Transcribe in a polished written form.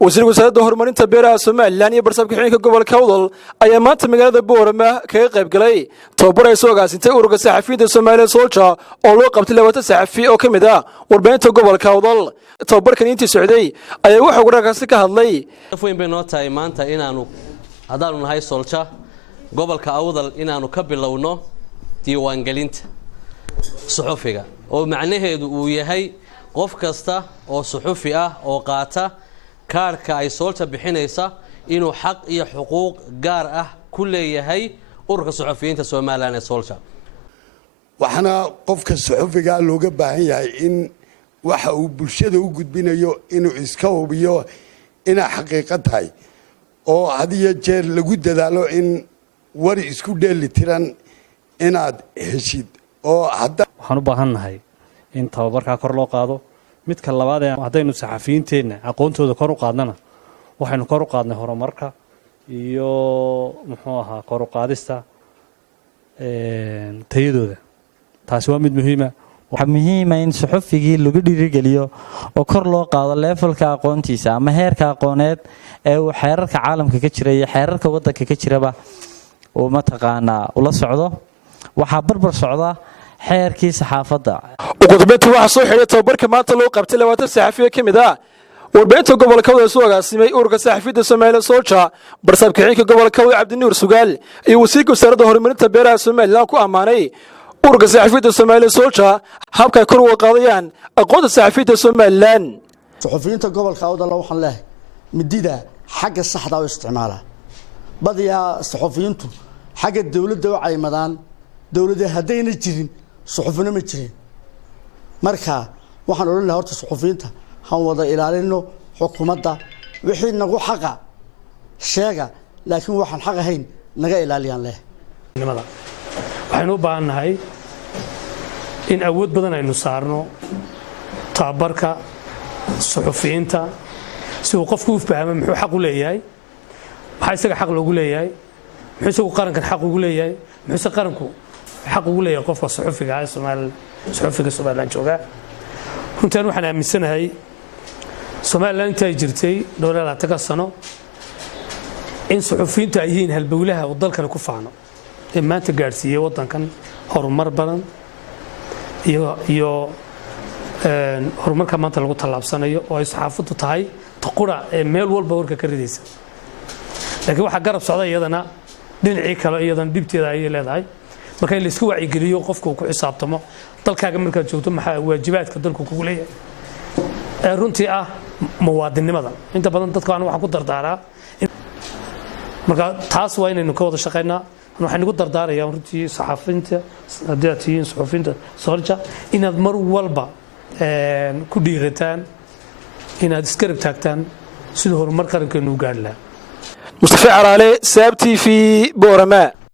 wasiir wasaaradda horumarinta beeraha Soomaaliland iyo barsaabka xigeenka gobolka Awdal ayaa maanta magaalada Boorama kaga qayb galay tababar ay soo gaasintay ururka saxafiyiinta Soomaaliyeed Soldier oo loo qabtay 20 saxafi oo kamid ah warbaahinta gobolka Awdal. tababarkan intii socday ayaa waxa uu raggaasi ka hadlay weyn bay noo tahay maanta inaanu hadaanu nahay Soldier gobolka Awdal inaanu ka bilowno diiwaangelinta suxufiga oo macnaheedu uu yahay qof kasta oo suxufi ah oo qaata kaarka ay Soldier bixinaysa inuu xaq iyo xuquuq gaar ah ku leeyahay ururka suxufiyiinta Soomaaliland ee Soldier. waxana qofka suxufiga looga baahan yahay in waxa uu bulshada u gudbinayo inuu iska hubiyo ina xaqiiqad tahay oo hadiya jeer lagu dadaalo in war isku dheeli tiran inaad heshid oo waxaan u baahanahay in tababarka kor loo qaado midka labaad ee hadaynu saxafiyiinteena aqoontooda kor u qaadnana waxaynu kor u qaadnay horumarka iyo muxuu ahaa kor u qaadista tayadooda taasi waa mid muhiim ah. waxa muhiim ah in suxufigii lagu dhiirigeliyo oo kor loo qaado levelka aqoontiisa ama heerka aqooneed ee uu xeerarka caalamka ka jira iyo xeerarka waddanka ka jiraba oo mataqaanaa ula socdo waxa barbar socda xeerkii saxaafadda. ugu dambeyntii waxa soo xidhay tababarka maanta loo qabtay 20 saxafi oo kamid ah warbaahinta gobolka Awdal soo agaasimay ururka saxafiyiinta Soomaaliyeed Soldier barsaabka xigeenka gobolka Awdal Cabdinuur Sugaal iyo wasiirka wasaaradda horumarinta beeraha Soomaaliland ku amaanay ururka saxafiyiinta Soomaaliyeed Soldier habka kor u qaadayaan aqoonta saxafiyiinta Soomaaliland. suxufiyiinta gobolka Awdal waxaan leeyahay midida xagga saxda oo isticmaala badiyaa suxufiyiintu xagga dawladda oo caymadaan dawladda hadayna jirin suxufina ma jirin marka waxaan oran lahaa horta suxufiyiinta han wada ilaalino xukuumadda wixii nagu xaqa sheega laakiin waxaan xaq ahayn naga ilaaliyaan leh nimada waxaynu u baahannahay in awood badan aynu saarno tababarka suxufiyiinta si uu qofku u fahmo muxuu xaq u leeyahay waxa isaga xaq loogu leeyahay muxuu isagu qarankan xaq ugu leeyahay muxuu qaranku xaq ugu leeyahay qofka suxufiga ah Soomaaliland jooga. runtaan waxaan aaminsanahay Soomaaliland intay jirtay 20 sano in suxufiyiintu ay yihiin halbowlaha oo dalkan ku faano ee maanta gaarsiiyay waddankan horumar badan iyo horumarka maanta lagu tallaabsanayo oo ay saxaafaddu tahay taqura ee meel walba warka ka ridaysa. laakiin waxa garab socda iyadana dhinacii kale iyadana dibteeda ay leedahay marka in la isku wacyigeliyo qofku ku xisaabtamo dalkaaga markaad joogto maxaa waajibaadka dalku kugu leeyahay runtii ah muwaadinimada inta badan dadku aan waxa ku dardaaraa marka taas waa inaynu ka wada shaqeynaa waxaan ugu dardaarayaa runtii saxafiyiinta haddii aad tihiin suxufiyiinta Soldier inaad mar walba ku dhiirataan inaad iska rab taagtaan sida horumar qarankeenu u gaari lahaa. Mustafa Calaale, SAB TV, Boorama.